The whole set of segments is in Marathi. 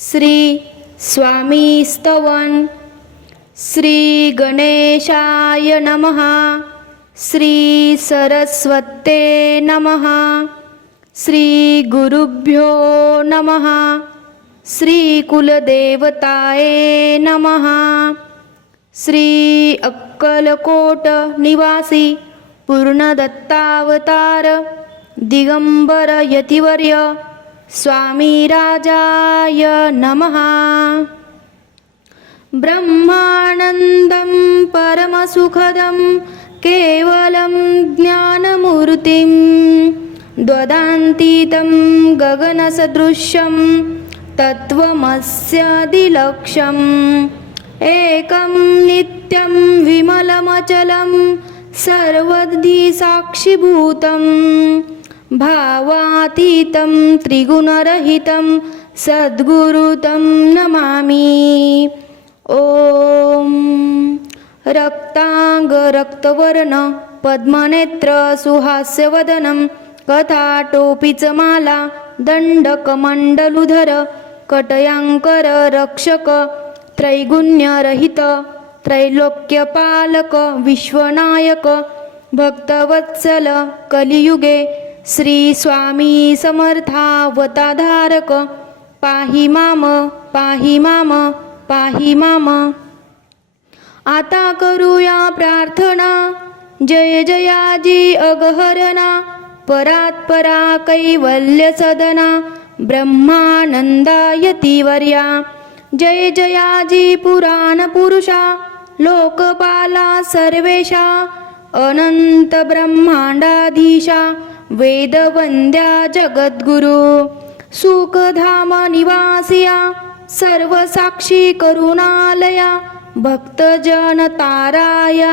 श्री स्वामी स्तवन श्री गणेशाय नमः श्री सरस्वते नमः श्री गुरुभ्यो नमः श्रीकुलदेवताये नमः श्री अक्कलकोट निवासी पूर्णदत्तावतार दिगंबर यतिवर्य स्वामी राजाय नमः। ब्रह्मानन्दं परमसुखदं केवलं ज्ञानमूर्तिं द्वदान्तीतं गगनसदृशं तत्त्वमस्यादिलक्ष्यम् एकं नित्यं विमलमचलं सर्वधि साक्षिभूतं भावातीतं त्रिगुणरहितं सद्गुरुतं नमामि। ॐ रक्ताङ्गरक्तवर्ण पद्मनेत्र सुहास्यवदनं कथाटोपीचमाला दण्डकमण्डलुधर कटयाङ्कर रक्षक त्रैगुण्यरहित त्रैलोक्यपालक विश्वनायक भक्तवत्सल कलियुगे श्री स्वामी समर्थावताधारक. पाहि माम पाहि माम पाहि माम. आता करूया प्रार्थना. जय जयाजी अगहरणा परात परा कैवल्य सदना. ब्रह्मानंदायतीवर्या जय जयाजी पुराण पुरुषा. लोकपाला सर्वेशा. अनंत ब्रह्मांडाधीशा. वेदवंद्या जगद्गुरु सुखधाम निवासिया सर्व साक्षी करुणालया भक्तजन ताराया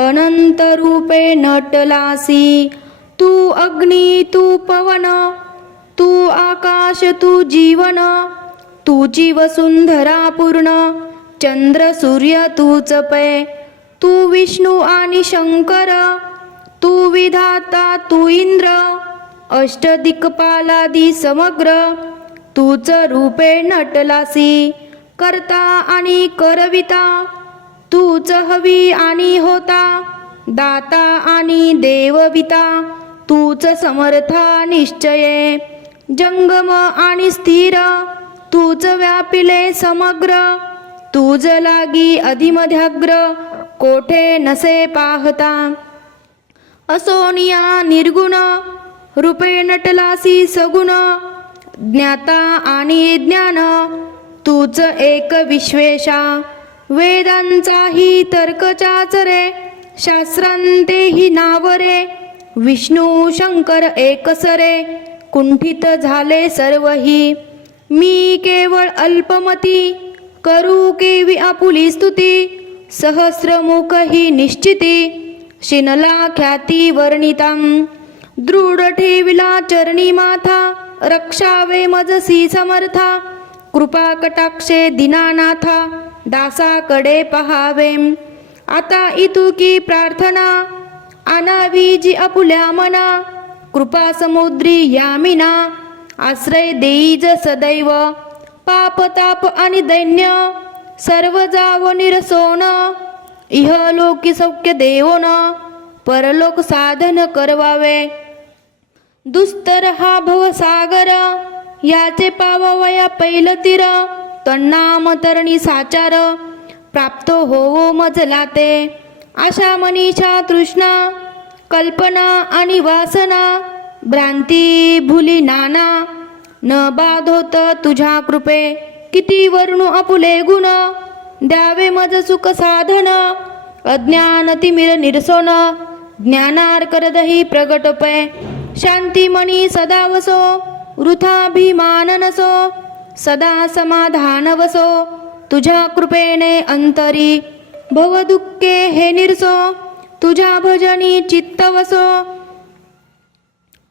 अनंत रूपे नटलासी। तू अग्नी तू पवन तू आकाश तू जीवन तुझी वसुंधरा पूर्ण चंद्र सूर्य तूच पै तू विष्णू आणि शंकर तू विधाता तू इंद्र अष्टदिक्पालादी समग्र तूच रूपे नटलासी करता आणि करविता तूच हवी आणि होता दाता आणि देवविता तूच समर्था निश्चये जंगम आणि स्थिर तूच व्यापिले समग्र तूज लागी अधिमध्याग्र कोठे नसे पाहता? असोनिया निर्गुण रूपे नटलासी सगुण ज्ञाता आणि ज्ञान तूच एक विश्वेशा. वेदांचाही तर्कचाचरे शास्त्रांतेही नावरे विष्णू शंकर एकसरे कुंठित झाले सर्वही. मी केवळ अल्पमती करू केवी आपुली स्तुती सहस्रमुख ही निश्चिती. शिनला ख्याती वर्णितां दृढ ठेविला चरणी माथा रक्षावे मजसी समर्था कृपा कटाक्षे दिनानाथा दासाकडे पहावे आता इतुकी प्रार्थना आणावी जी अपुल्या मना कृपा समुद्री यामिना आश्रय देईज सदैव पाप ताप आणि दैन्य सर्व जाव निरसोन। इहलोकी सौख्य न परलोक साधन करवावे। दुस्तर हा भवसागर याचे पाववया पैलतीर तन्नाम तरणी साचार प्राप्त होवो मजला ते आशा मनीषा तृष्णा कल्पना आणि वासना भ्रांती भुली नाना न बाध होत तुझ्या कृपे किती वर्णू आपुले गुण द्यावे मज सुख साधन अज्ञान तिमिर निरसोन ज्ञानार करदही प्रगटपय शांतिमणी सदा वसो वृथाभिमान नसो सदा समाधान वसो तुझ्या कृपेने अंतरी। भवदुःखे हे निरसो तुझ्या भजनी चित्त वसो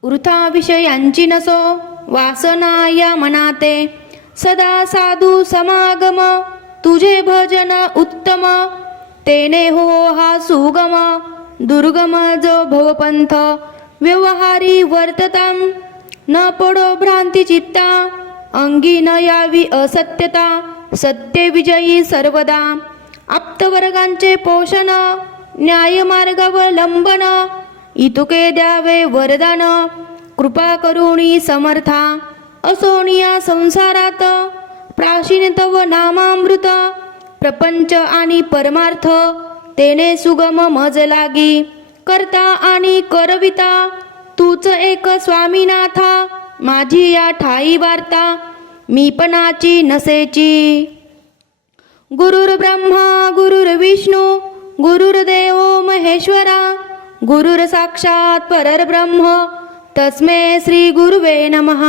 वृथा विषयांची नसो वासना या मनाते। सदा साधू समागम तुझे भजन उत्तम। तेने हो हा सुगम दुर्गम जो भवपंथ व्यवहारी वर्ततां न पडो भ्रांती चित्ता अंगी न यावी असत्यता सत्यविजयी सर्वदा. आप्तवर्गांचे पोषण न्यायमार्गावलंबन इतुके द्यावे वरदान कृपा करुणी समर्था. असोनिया संसारात प्राचीन तव नामामृत प्रपंच आणि परमार्थ तेने सुगम मज लागी. करता आणि करविता तूच एक स्वामीनाथा माझी या ठाई वार्ता मीपणाची नसेची. गुरुर्ब्रह्मा गुरुर्विष्णू गुरुर्देव महेश्वरा गुरुर साक्षात परब्रह्म तस्मे श्री गुरुवे नमः